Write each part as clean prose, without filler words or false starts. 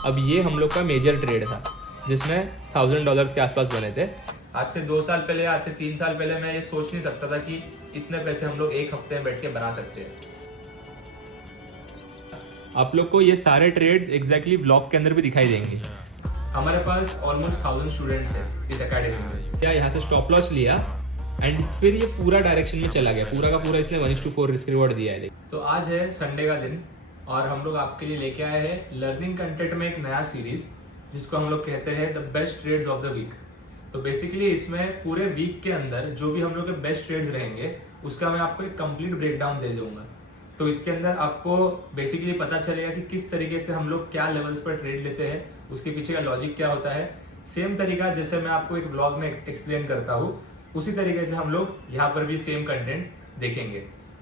अब ये हम लोग का मेजर ट्रेड था जिसमें $1000 के आसपास बने थे। आज से 2 साल पहले, आज से 3 साल पहले मैं ये सोच नहीं सकता था कि इतने पैसे हम लोग एक हफ्ते में बैठ के बना सकते हैं। आप लोग को ये सारे ट्रेड्स एग्जैक्टली ब्लॉग के अंदर भी दिखाई देंगे। हमारे पास ऑलमोस्ट 1000 स्टूडेंट्स हैं इस एकेडमी में। क्या यहाँ से स्टॉप लॉस लिया एंड फिर ये पूरा डायरेक्शन में चला गया, पूरा का पूरा इसने 1:4 रिस्क रिवॉर्ड दिया है। तो आज है संडे का दिन और हम लोग आपके लिए लेके आए हैं लर्निंग कंटेंट में एक नया सीरीज जिसको हम लोग कहते हैं the best trades of the week. तो बेसिकली इसमें पूरे वीक के अंदर जो भी हम लोग के बेस्ट ट्रेड्स रहेंगे उसका मैं आपको एक कंप्लीट ब्रेकडाउन दे दूंगा। तो इसके अंदर आपको बेसिकली पता चलेगा कि किस तरीके से हम लोग क्या लेवल्स पर ट्रेड लेते हैं, उसके पीछे का लॉजिक क्या होता है। सेम तरीका जैसे मैं आपको एक ब्लॉग में एक्सप्लेन करता हूँ उसी तरीके से हम लोग यहाँ पर भी सेम कंटेंट देखेंगे।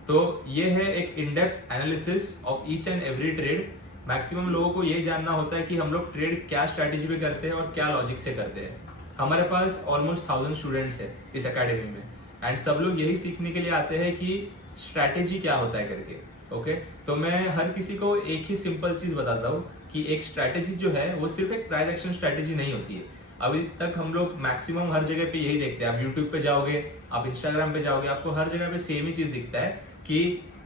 तो ये है एक in depth analysis of each and every trade. Maximum लोगों को ये जानना होता है कि हम लोग ट्रेड क्या स्ट्रैटेजी पे करते हैं और क्या लॉजिक से करते हैं। हमारे पास ऑलमोस्ट 1000 स्टूडेंट्स है इस एकेडमी में एंड सब लोग यही सीखने के लिए आते हैं कि स्ट्रैटेजी क्या होता है करके। ओके, तो मैं हर किसी को एक ही सिंपल चीज बताता हूँ कि एक स्ट्रैटेजी जो है वो सिर्फ एक प्राइस एक्शन स्ट्रैटेजी नहीं होती है। अभी तक हम लोग मैक्सिमम हर जगह पे यही देखते हैं। आप यूट्यूब पे जाओगे, आप इंस्टाग्राम पे जाओगे, आपको हर जगह पे सेम ही चीज दिखता है कि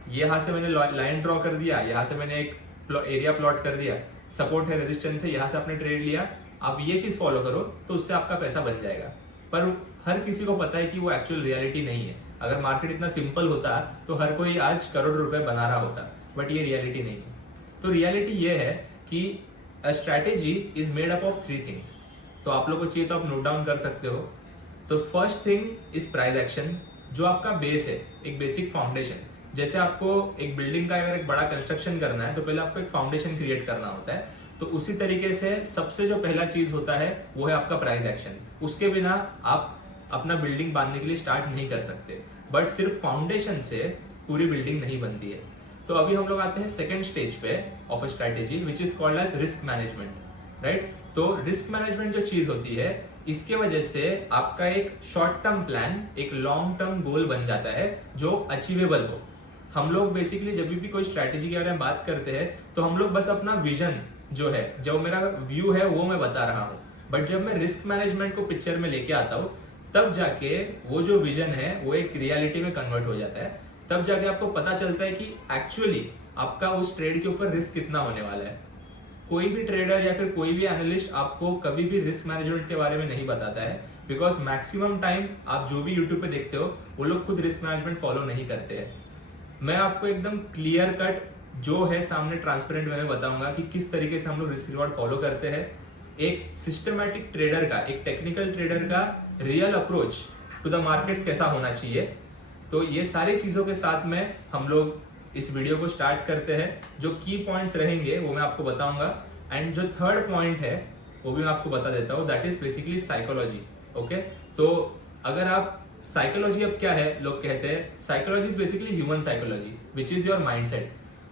यहाँ से मैंने लाइन ड्रॉ कर दिया, यहाँ से मैंने एक एरिया प्लॉट कर दिया, सपोर्ट है, रेजिस्टेंस है, यहाँ से आपने ट्रेड लिया, आप ये चीज फॉलो करो तो उससे आपका पैसा बन जाएगा। पर हर किसी को पता है कि वो एक्चुअल रियलिटी नहीं है। अगर मार्केट इतना सिंपल होता तो हर कोई आज करोड़ रुपए बना रहा होता, बट ये रियलिटी नहीं है। तो रियलिटी ये है कि a strategy is made up of 3 things. तो आप लोग को चाहिए तो आप नोट डाउन कर सकते हो। तो first thing is price action, जो आपका बेस है, एक बेसिक फाउंडेशन। जैसे आपको एक बिल्डिंग का अगर एक बड़ा कंस्ट्रक्शन करना है तो पहले आपको एक फाउंडेशन क्रिएट करना होता है। तो उसी तरीके से सबसे जो पहला चीज होता है वो है आपका प्राइस एक्शन। उसके बिना आप अपना बिल्डिंग बांधने के लिए स्टार्ट नहीं कर सकते, बट सिर्फ फाउंडेशन से पूरी बिल्डिंग नहीं बनती है। तो अभी हम लोग आते हैं सेकेंड स्टेज पे of a strategy which is called as risk management, right. तो रिस्क मैनेजमेंट जो चीज होती है, इसके वजह से आपका एक शॉर्ट टर्म प्लान एक लॉन्ग टर्म गोल बन जाता है जो अचीवेबल हो। हम लोग बेसिकली जब भी कोई स्ट्रैटेजी के बारे में बात करते हैं तो हम लोग बस अपना विजन जो है, जो मेरा व्यू है वो मैं बता रहा हूँ, बट जब मैं रिस्क मैनेजमेंट को पिक्चर में लेके आता हूँ तब जाके वो जो विजन है वो एक रियलिटी में कन्वर्ट हो जाता है। तब जाके आपको पता चलता है कि एक्चुअली आपका उस ट्रेड के ऊपर रिस्क कितना होने वाला है। कोई भी ट्रेडर या फिर कोई भी एनालिस्ट आपको कभी भी रिस्क मैनेजमेंट के बारे में नहीं बताता है, बिकॉज मैक्सिमम टाइम आप जो भी यूट्यूब पे देखते हो वो लोग खुद रिस्क मैनेजमेंट फॉलो नहीं करते हैं। मैं आपको एकदम क्लियर कट जो है सामने ट्रांसपेरेंट वे में बताऊंगा कि किस तरीके से हम लोग रिस्क रिवॉर्ड फॉलो करते हैं। एक सिस्टमैटिक ट्रेडर का, एक टेक्निकल ट्रेडर का real approach to the markets कैसा होना चाहिए। तो ये सारी चीजों के साथ में हम लोग इस वीडियो को स्टार्ट करते हैं। जो की पॉइंट्स रहेंगे वो मैं आपको बताऊंगा एंड जो थर्ड पॉइंट है वो भी मैं आपको बता देता हूँ, that is basically psychology. Okay, तो अगर आप साइकोलॉजी, अब क्या है, लोग कहते हैं psychology is basically human psychology which is your mindset.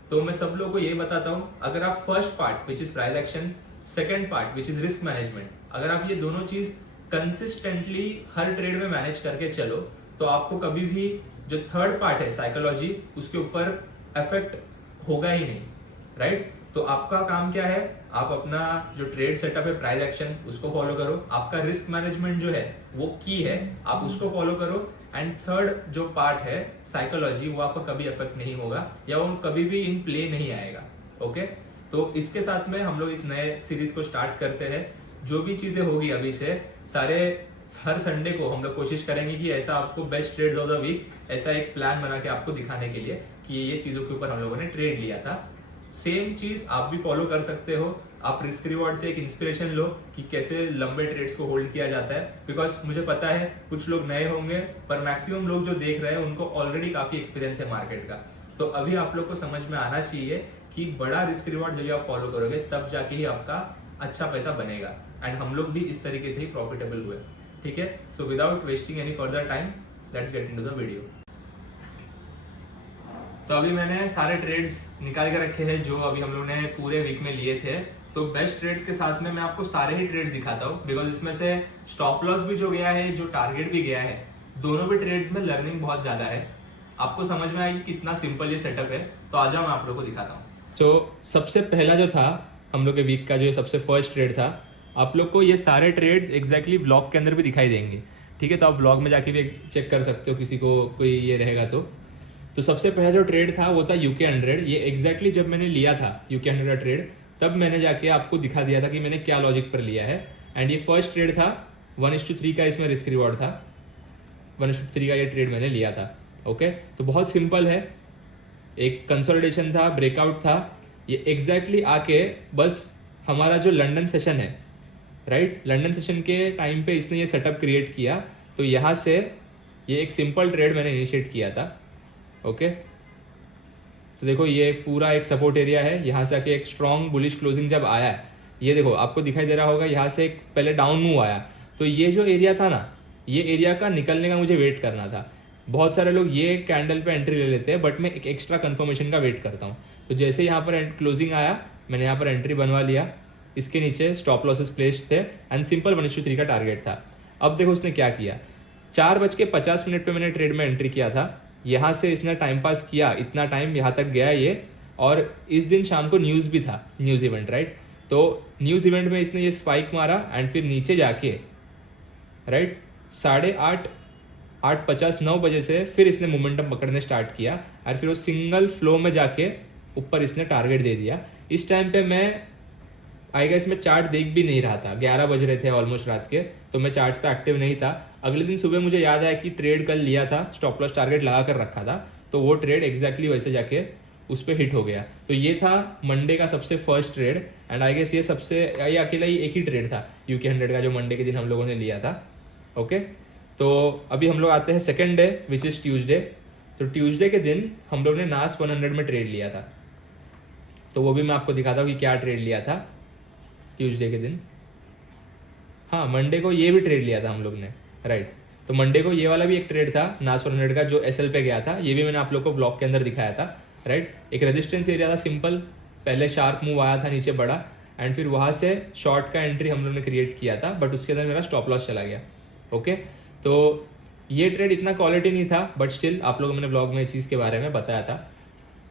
तो मैं सब लोगों को ये बताता हूँ, अगर आप first part which is price action, second part which is risk management, अगर आप ये दोनों चीज कंसिस्टेंटली हर ट्रेड में मैनेज करके चलो तो आपको कभी भी जो थर्ड पार्ट है साइकोलॉजी उसके ऊपर इफेक्ट होगा ही नहीं, राइट। तो आपका काम क्या है, आप अपना जो ट्रेड सेटअप है प्राइस एक्शन उसको फॉलो करो, आपका रिस्क मैनेजमेंट जो है वो की है आप उसको फॉलो करो, एंड थर्ड जो पार्ट है साइकोलॉजी वो आपका कभी इफेक्ट नहीं होगा या वो कभी भी इन प्ले नहीं आएगा। ओके, तो इसके साथ में हम लोग इस नए सीरीज को स्टार्ट करते हैं। जो भी चीजें होगी अभी से हर संडे को हम लोग कोशिश करेंगे कि ऐसा आपको best trades of the week ऐसा एक प्लान बना के आपको दिखाने के लिए कि ये चीजों के ऊपर हम लोगों ने ट्रेड लिया था। सेम चीज आप भी फॉलो कर सकते हो। आप रिस्क रिवॉर्ड से एक इंस्पिरेशन लो कि कैसे लंबे ट्रेड्स को होल्ड किया जाता है, बिकॉज मुझे पता है कुछ लोग नए होंगे पर मैक्सिमम लोग जो देख रहे हैं उनको ऑलरेडी काफी एक्सपीरियंस है मार्केट का। तो अभी आप लोग को समझ में आना चाहिए कि बड़ा रिस्क रिवॉर्ड जब आप फॉलो करोगे तब जाके ही आपका अच्छा पैसा बनेगा, एंड हम लोग भी इस तरीके से ही प्रॉफिटेबल हुए। ठीक है, so without wasting any further time let's get into the video. तो अभी मैंने सारे ट्रेड्स निकाल के रखे हैं जो अभी हम लोग ने पूरे वीक में लिए थे। तो बेस्ट ट्रेड्स के साथ में मैं आपको सारे ही ट्रेड्स दिखाता हूँ, बिकॉज इसमें से स्टॉप लॉस भी जो गया है, जो टारगेट भी गया है, दोनों भी ट्रेड्स में लर्निंग बहुत ज्यादा है। आपको समझ में आएगी कितना सिंपल ये सेटअप है। तो आ जाओ मैं आप लोग को दिखाता हूँ। तो सबसे पहला जो था हम लोग के वीक का जो सबसे फर्स्ट ट्रेड था, आप लोग को ये सारे ट्रेड्स एग्जैक्टली ब्लॉग के अंदर भी दिखाई देंगे, ठीक है। तो आप ब्लॉग में जाके भी चेक कर सकते हो, किसी को कोई ये रहेगा तो सबसे पहला जो ट्रेड था वो था यूके 100। ये एग्जैक्टली जब मैंने लिया था यूके 100 का ट्रेड, तब मैंने जाके आपको दिखा दिया था कि मैंने क्या लॉजिक पर लिया है। एंड ये फर्स्ट ट्रेड था, 1:3 का इसमें रिस्क रिवॉर्ड था, 1:3 का ये ट्रेड मैंने लिया था। ओके, तो बहुत सिंपल है, एक कंसोलिडेशन था, ब्रेकआउट था, ये एग्जैक्टली आके बस हमारा जो लंदन सेशन है, राइट, लंदन सेशन के टाइम पे इसने ये सेटअप क्रिएट किया। तो यहाँ से ये एक सिंपल ट्रेड मैंने इनिशिएट किया था। ओके, तो देखो ये पूरा एक सपोर्ट एरिया है, यहाँ से आके एक स्ट्रॉन्ग बुलिश क्लोजिंग जब आया है, ये देखो आपको दिखाई दे रहा होगा, यहाँ से एक पहले डाउन मूव आया, तो ये जो एरिया था ना, ये एरिया का निकलने का मुझे वेट करना था। बहुत सारे लोग ये कैंडल पे एंट्री ले लेते हैं, बट मैं एक एक्स्ट्रा कंफर्मेशन का वेट करता हूँ। तो जैसे यहाँ पर क्लोजिंग आया, मैंने यहाँ पर एंट्री बनवा लिया, इसके नीचे स्टॉप लॉसेस प्लेस्ड थे एंड सिंपल 1:3 का टारगेट था। अब देखो उसने क्या किया, 4:50 पे मैंने ट्रेड में एंट्री किया था, यहाँ से इसने टाइम पास किया, इतना टाइम यहाँ तक गया ये, और इस दिन शाम को न्यूज़ भी था, न्यूज़ इवेंट, राइट। तो न्यूज़ इवेंट में इसने ये स्पाइक मारा एंड फिर नीचे जाके, राइट, 8:30 8:50 9 बजे से फिर इसने मोमेंटम पकड़ने स्टार्ट किया और फिर वो सिंगल फ्लो में जाके ऊपर इसने टारगेट दे दिया। इस टाइम पे मैं आई गेस मैं चार्ट देख भी नहीं रहा था, 11 बज रहे थे ऑलमोस्ट रात के, तो मैं चार्ट्स पे एक्टिव नहीं था। अगले दिन सुबह मुझे याद आया कि ट्रेड कल लिया था, स्टॉप लॉस टारगेट लगा कर रखा था, तो वो ट्रेड एग्जैक्टली वैसे जाके उस पर हिट हो गया। तो ये था मंडे का सबसे first trade and I guess ये अकेला ही एक ही ट्रेड था यूके 100 का जो मंडे के दिन हम लोगों ने लिया था। ओके, तो अभी हम लोग आते हैं second day which is Tuesday. तो ट्यूसडे के दिन हम लोग ने नास 100 में ट्रेड लिया था, तो वो भी मैं आपको दिखाता हूँ कि क्या ट्रेड लिया था ट्यूसडे के दिन। हाँ, मंडे को ये भी ट्रेड लिया था हम लोग ने, राइट। तो मंडे को ये वाला भी एक ट्रेड था नास 100 का जो एसएल पे गया था, ये भी मैंने आप लोग को ब्लॉग के अंदर दिखाया था, राइट। एक रेजिस्टेंस एरिया था सिंपल, पहले शार्प मूव आया था नीचे बड़ा एंड फिर वहाँ से शॉर्ट का एंट्री हम लोग ने क्रिएट किया था, बट उसके अंदर मेरा स्टॉप लॉस चला गया। ओके, तो ये ट्रेड इतना क्वालिटी नहीं था, बट स्टिल आप लोगों ने ब्लॉग में इस चीज़ के बारे में बताया था।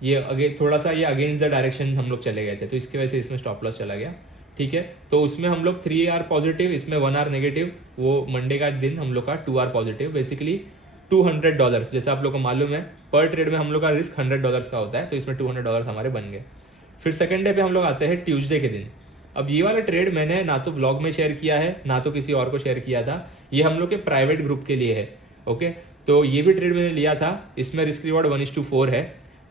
ये थोड़ा सा ये अगेंस्ट द डायरेक्शन हम लोग चले गए थे, तो इसकी वजह से इसमें स्टॉप लॉस चला गया, ठीक है। तो उसमें हम लोग 3 आवर पॉजिटिव, इसमें 1 आवर नेगेटिव, वो मंडे का दिन हम लोग का 2 आवर पॉजिटिव, बेसिकली $200। जैसे आप लोग को मालूम है पर ट्रेड में हम लोग का रिस्क $100 का होता है, तो इसमें $200 हमारे बन गए। फिर सेकंड डे पे हम लोग आते हैं ट्यूसडे के दिन। अब ये वाला ट्रेड मैंने ना तो ब्लॉग में शेयर किया है ना तो किसी और को शेयर किया था, ये हम लोग के प्राइवेट ग्रुप के लिए है। ओके, तो ये भी ट्रेड मैंने लिया था, इसमें रिस्क रिवॉर्ड 1:4 है।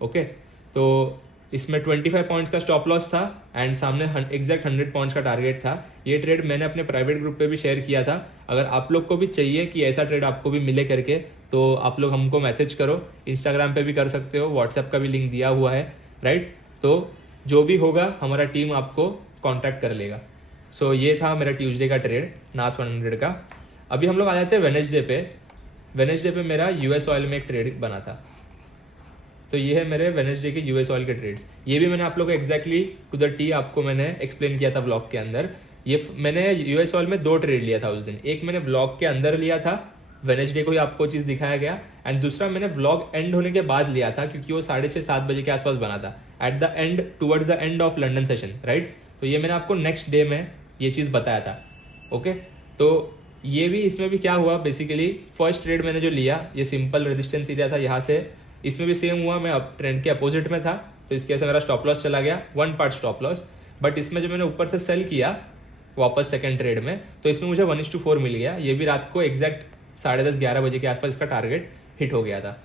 ओके, तो इसमें 25 पॉइंट्स का स्टॉप लॉस था एंड सामने एग्जैक्ट 100 पॉइंट्स का टारगेट था। ये ट्रेड मैंने अपने प्राइवेट ग्रुप पे भी शेयर किया था। अगर आप लोग को भी चाहिए कि ऐसा ट्रेड आपको भी मिले करके, तो आप लोग हमको मैसेज करो, इंस्टाग्राम पे भी कर सकते हो, व्हाट्सएप का भी लिंक दिया हुआ है, राइट। तो जो भी होगा हमारा टीम आपको कॉन्टैक्ट कर लेगा। सो ये था मेरा ट्यूसडे का ट्रेड नास 100 का। अभी हम लोग आ जाते हैं वेडनेसडे पे। वेडनेसडे पे मेरा यूएस ऑयल में एक ट्रेड बना था, तो ये है मेरे वेडनेसडे के यूएस ऑयल के ट्रेड्स। ये भी मैंने आप लोगों को एक्जैक्टली टू द टी आपको मैंने एक्सप्लेन किया था ब्लॉग के अंदर। ये मैंने यूएस ऑयल में 2 ट्रेड लिया था उस दिन, एक मैंने ब्लॉग के अंदर लिया था, वेडनेसडे को ही आपको चीज़ दिखाया गया, एंड दूसरा मैंने ब्लॉग एंड होने के बाद लिया था, क्योंकि वो 6:30 7 बजे के आसपास बना था, eight the and towards the end of London session, right. तो ये मैंने आपको नेक्स्ट डे में ये चीज़ बताया था। ओके, तो ये भी इसमें भी क्या हुआ, बेसिकली फर्स्ट ट्रेड मैंने जो लिया ये सिंपल रेजिस्टेंस एरिया था यहाँ से, इसमें भी सेम हुआ, मैं ट्रेंड के अपोजिट में था, तो इसकी वजह से मेरा स्टॉप लॉस चला गया, 1 पार्ट स्टॉप लॉस। बट इसमें जब मैंने ऊपर से सेल किया वापस सेकंड ट्रेड में, तो इसमें मुझे 1:4 मिल गया। ये भी रात को एग्जैक्ट 10:30 11 बजे के आसपास इसका टारगेट हिट हो गया था।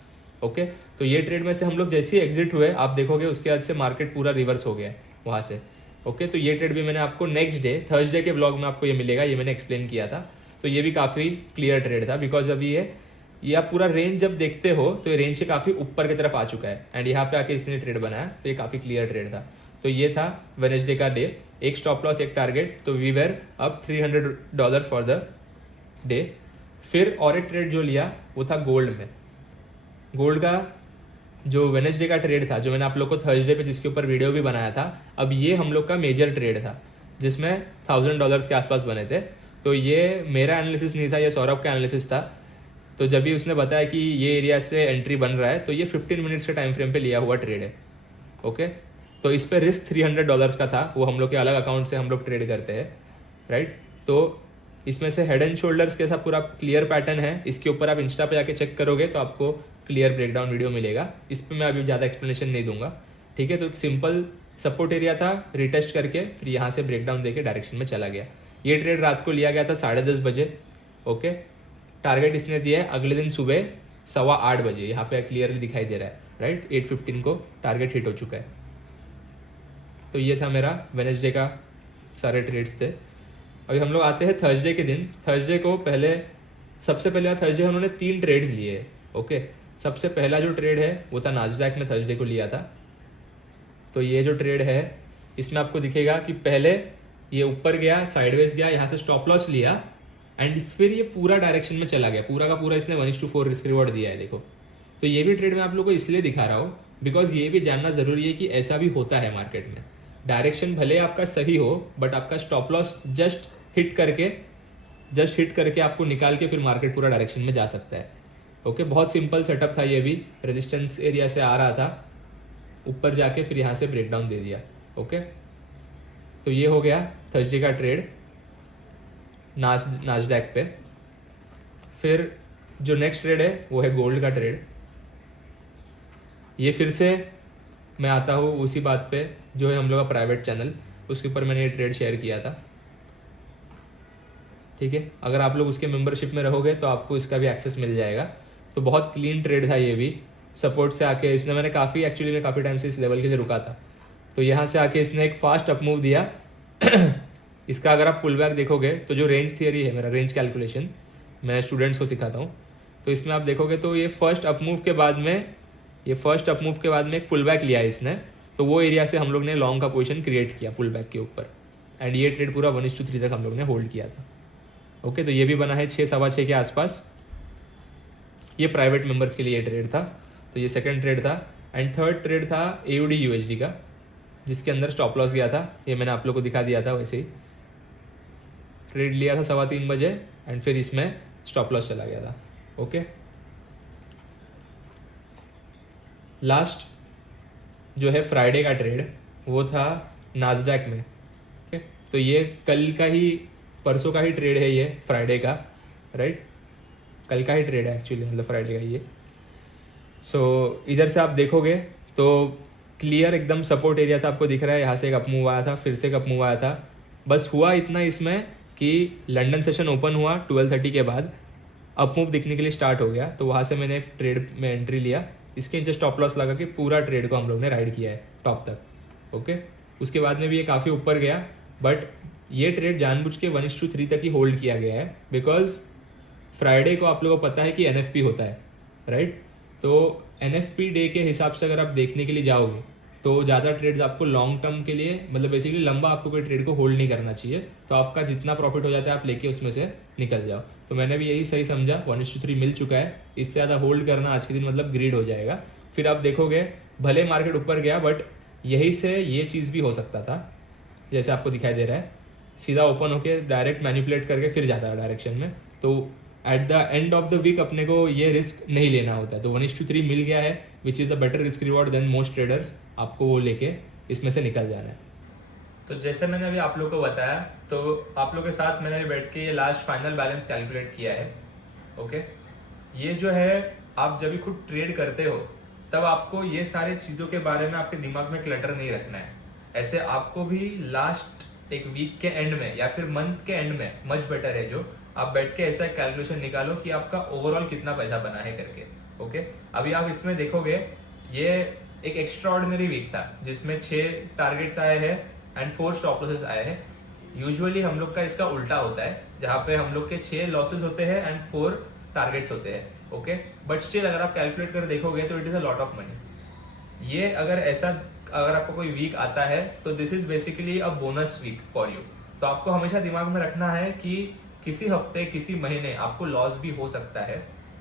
ओके, तो ये ट्रेड में से हम लोग जैसे ही एग्जिट हुए, आप देखोगे उसके बाद से मार्केट पूरा रिवर्स हो गया वहाँ से। ओके, तो ये ट्रेड भी मैंने आपको नेक्स्ट डे थर्सडे के ब्लॉग में आपको ये मिलेगा, ये मैंने एक्सप्लेन किया था। तो ये भी काफ़ी क्लियर ट्रेड था, बिकॉज अभी ये आप पूरा रेंज जब देखते हो तो ये रेंज से काफ़ी ऊपर की तरफ आ चुका है, एंड यहाँ पे आके इसने ट्रेड बनाया, तो ये काफ़ी क्लियर ट्रेड था। तो ये था वेडनेसडे का डे, एक स्टॉप लॉस एक टारगेट, तो we were up $300 for the day. फिर और एक ट्रेड जो लिया वो था गोल्ड में। गोल्ड का जो वेडनेसडे का ट्रेड था, जो मैंने आप लोग को थर्सडे पे जिसके ऊपर वीडियो भी बनाया था, अब ये हम लोग का मेजर ट्रेड था जिसमें $1000 के आसपास बने थे। तो ये मेरा एनालिसिस नहीं था, ये सौरभ का एनालिसिस था। तो जब भी उसने बताया कि ये एरिया से एंट्री बन रहा है, तो ये 15 मिनट्स के टाइम फ्रेम पे लिया हुआ ट्रेड है। ओके, तो इस पे रिस्क $300 का था, वो हम लोग के अलग अकाउंट से हम लोग ट्रेड करते हैं, राइट। तो इसमें से हेड एंड शोल्डर्स के साथ पूरा क्लियर पैटर्न है, इसके ऊपर आप इंस्टा पे जाके चेक करोगे तो आपको क्लियर ब्रेकडाउन वीडियो मिलेगा। इस पे मैं अभी ज़्यादा एक्सप्लेनेशन नहीं दूंगा, ठीक है। तो सिंपल सपोर्ट एरिया था, रिटेस्ट करके फिर यहाँ से ब्रेकडाउन देके डायरेक्शन में चला गया। ये ट्रेड रात को लिया गया था 10:30 बजे, ओके। टारगेट इसने दिया है अगले दिन सुबह 8:15 बजे, यहाँ पे क्लियरली दिखाई दे रहा है, राइट। 8:15 को टारगेट हिट हो चुका है। तो ये था मेरा वेडनेसडे का सारे ट्रेड्स थे। अभी हम लोग आते हैं थर्सडे के दिन। थर्सडे को सबसे पहले थर्सडे उन्होंने 3 ट्रेड्स लिए, ओके। सबसे पहला जो ट्रेड है वो था नास्डैक में, थर्सडे को लिया था। तो ये जो ट्रेड है इसमें आपको दिखेगा कि पहले ये ऊपर गया, साइडवेज गया, यहाँ से स्टॉप लॉस लिया एंड फिर ये पूरा डायरेक्शन में चला गया, पूरा का पूरा इसने 1:4 रिस्क रिवॉर्ड दिया है, देखो। तो ये भी ट्रेड मैं आप लोगों को इसलिए दिखा रहा हूँ बिकॉज ये भी जानना जरूरी है कि ऐसा भी होता है मार्केट में। डायरेक्शन भले आपका सही हो बट आपका स्टॉप लॉस जस्ट हिट करके आपको निकाल के फिर मार्केट पूरा डायरेक्शन में जा सकता है, ओके। बहुत सिंपल सेटअप था, ये भी रेजिस्टेंस एरिया से आ रहा था, ऊपर जाके फिर यहाँ से ब्रेकडाउन दे दिया, ओके। तो ये हो गया थर्सडे का ट्रेड नास्डैक पे। फिर जो नेक्स्ट ट्रेड है वो है गोल्ड का ट्रेड। ये फिर से मैं आता हूँ उसी बात पे जो है हम लोग का प्राइवेट चैनल, उसके ऊपर मैंने ये ट्रेड शेयर किया था, ठीक है। अगर आप लोग उसके मेंबरशिप में रहोगे तो आपको इसका भी एक्सेस मिल जाएगा। तो बहुत क्लीन ट्रेड था ये भी, सपोर्ट से आके इसने मैंने काफ़ी टाइम से इस लेवल के लिए रुका था। तो यहाँ से आके इसने एक फास्ट अप मूव दिया इसका अगर आप पुल बैक देखोगे तो जो रेंज थियरी है, मेरा रेंज कैलकुलेशन मैं स्टूडेंट्स को सिखाता हूँ, तो इसमें आप देखोगे तो ये फर्स्ट अप मूव के बाद में एक पुल बैक लिया है इसने। तो वो एरिया से हम लोग ने लॉन्ग का पोजीशन क्रिएट किया पुल बैक के ऊपर एंड ये ट्रेड पूरा 1:3 तक हम लोग ने होल्ड किया था, ओके। तो ये भी बना है 6, 6:15 के आसपास। ये प्राइवेट मेंबर्स के लिए ट्रेड था। तो ये सेकंड ट्रेड था एंड थर्ड ट्रेड था AUD USD का, जिसके अंदर स्टॉप लॉस गया था। ये मैंने आप लोग को दिखा दिया था, वैसे ही ट्रेड लिया था 3:15 बजे एंड फिर इसमें स्टॉप लॉस चला गया था, ओके। लास्ट जो है फ्राइडे का ट्रेड वो था नास्डैक में, ओके। तो ये परसों का ही ट्रेड है, ये फ्राइडे का, राइट। कल का ही ट्रेड है एक्चुअली, मतलब फ्राइडे का ये। सो इधर से आप देखोगे तो क्लियर एकदम सपोर्ट एरिया था, आपको दिख रहा है। यहाँ से एक अप मूव आया था, फिर से एक अप मूव आया था। बस हुआ इतना इसमें कि लंदन सेशन ओपन हुआ 12:30 के बाद, अप मूव दिखने के लिए स्टार्ट हो गया। तो वहाँ से मैंने एक ट्रेड में एंट्री लिया, इसके नीचे स्टॉप लॉस लगा के पूरा ट्रेड को हम लोग ने राइड किया है टॉप तक, ओके। उसके बाद में भी ये काफ़ी ऊपर गया बट ये ट्रेड जानबूझ के 1:3 तक ही होल्ड किया गया है बिकॉज फ्राइडे को आप लोगों को पता है कि NFP होता है, राइट। तो NFP डे के हिसाब से अगर आप देखने के लिए जाओगे तो ज़्यादा ट्रेड्स आपको लॉन्ग टर्म के लिए, मतलब बेसिकली लंबा आपको कोई ट्रेड को होल्ड नहीं करना चाहिए। तो आपका जितना प्रॉफिट हो जाता है आप लेके उसमें से निकल जाओ। तो मैंने भी यही सही समझा, 1:3 मिल चुका है, इससे ज़्यादा होल्ड करना आज के दिन मतलब ग्रीड हो जाएगा। फिर आप देखोगे भले मार्केट ऊपर गया बट यही से ये चीज़ भी हो सकता था, जैसे आपको दिखाई दे रहा है, सीधा ओपन होके डायरेक्ट मैनिपुलेट करके फिर जाता है डायरेक्शन में। तो at the end of the week अपने को ये रिस्क नहीं लेना होता है। तो 1:3 मिल गया है which is a better risk reward than most traders, आपको वो लेके इसमें से निकल जाना है। तो जैसे मैंने अभी आप लोग को बताया, तो आप लोग के साथ मैंने बैठ के ये लास्ट फाइनल बैलेंस कैलकुलेट किया है, ओके। ये जो है आप जब भी खुद ट्रेड करते हो तब आपको ये सारे चीज़ों के बारे में आपके दिमाग में क्लटर नहीं रखना है। ऐसे आपको भी लास्ट एक वीक के एंड में या फिर मंथ के एंड में मच बेटर है जो आप बैठ के ऐसा कैलकुलेशन निकालो कि आपका ओवरऑल कितना पैसा बना है करके, ओके। अभी आप इसमें देखोगे ये एक एक्स्ट्रा ऑर्डिनरी वीक था जिसमें 6 टारगेट्स आए हैं एंड 4 स्टॉप लॉसेस आए हैं। यूजुअली हम लोग का इसका उल्टा होता है, जहाँ पे हम लोग के 6 लॉसेस होते हैं एंड 4 टारगेट्स होते हैं, ओके। बट स्टिल अगर आप कैलकुलेट कर देखोगे तो it is a lot of money. ये अगर आपको कोई वीक आता है तो this is basically a bonus week for you. तो आपको हमेशा दिमाग में रखना है कि किसी हफ्ते किसी महीने आपको लॉस भी हो सकता है।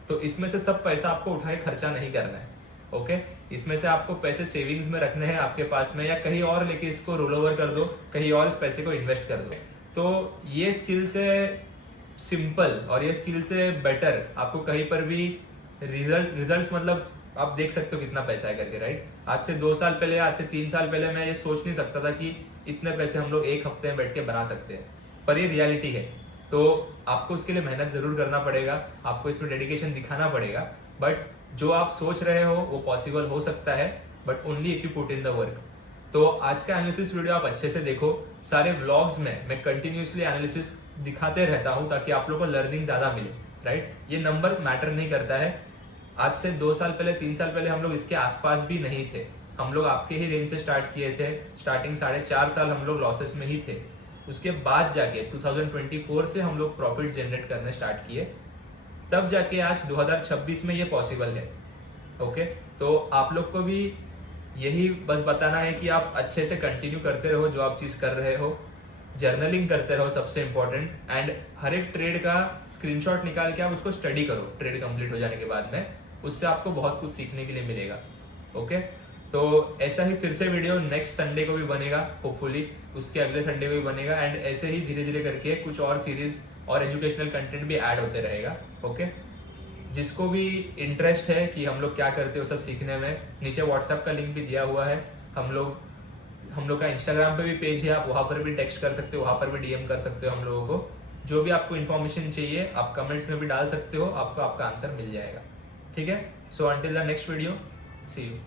तो इसमें से सब पैसा आपको उठा के खर्चा नहीं करना है, ओके। इसमें से आपको पैसे सेविंग्स में रखने हैं आपके पास में, या कहीं और लेके इसको रोल ओवर कर दो, कहीं और इस पैसे को इन्वेस्ट कर दो। तो ये स्किल से सिंपल और ये स्किल से बेटर आपको कहीं पर भी रिजल्ट्स मतलब आप देख सकते हो कितना पैसा है करके, राइट। आज से 2 साल पहले, आज से 3 साल पहले मैं ये सोच नहीं सकता था कि इतने पैसे हम लोग एक हफ्ते में बैठ के बना सकते हैं, पर ये रियलिटी है। तो आपको उसके लिए मेहनत जरूर करना पड़ेगा, आपको इसमें डेडिकेशन दिखाना पड़ेगा, बट जो आप सोच रहे हो वो पॉसिबल हो सकता है, but only if you put in the work. तो आज का एनालिसिस वीडियो आप अच्छे से देखो। सारे व्लॉग्स में मैं कंटिन्यूसली एनालिसिस दिखाते रहता हूँ ताकि आप लोगों को लर्निंग ज्यादा मिले, राइट। ये नंबर मैटर नहीं करता है। आज से 2 साल पहले, 3 साल पहले हम लोग इसके आसपास भी नहीं थे। हम लोग आपके ही रेंज से स्टार्ट किए थे। स्टार्टिंग 4.5 साल हम लोग लॉसेस में ही थे। उसके बाद जाके 2024 से हम लोग प्रॉफिट जनरेट करने स्टार्ट किए, तब जाके आज 2026 में ये पॉसिबल है। ओके, तो आप लोग को भी यही बस बताना है कि आप अच्छे से कंटिन्यू करते रहो जो आप चीज कर रहे हो। जर्नलिंग करते रहो, सबसे इंपॉर्टेंट। एंड हर एक ट्रेड का स्क्रीनशॉट निकाल के आप उसको स्टडी करो ट्रेड कंप्लीट हो जाने के बाद में। उससे आपको बहुत कुछ सीखने के लिए मिलेगा। ओके, तो ऐसा ही फिर से वीडियो नेक्स्ट संडे को भी बनेगा, होपफुली उसके अगले संडे को भी बनेगा। एंड ऐसे ही धीरे धीरे करके कुछ और सीरीज और एजुकेशनल कंटेंट भी ऐड होते रहेगा। ओके, जिसको भी इंटरेस्ट है कि हम लोग क्या करते हो सब सीखने में, नीचे व्हाट्सएप का लिंक भी दिया हुआ है। हम लोग का इंस्टाग्राम पे भी पेज है, आप वहां पर भी टेक्स्ट कर सकते हो, वहां पर भी डीएम कर सकते हो हम लोगों को। जो भी आपको इन्फॉर्मेशन चाहिए आप कमेंट्स में भी डाल सकते हो, आपको आपका आंसर मिल जाएगा। ठीक है, so until the next video, see you.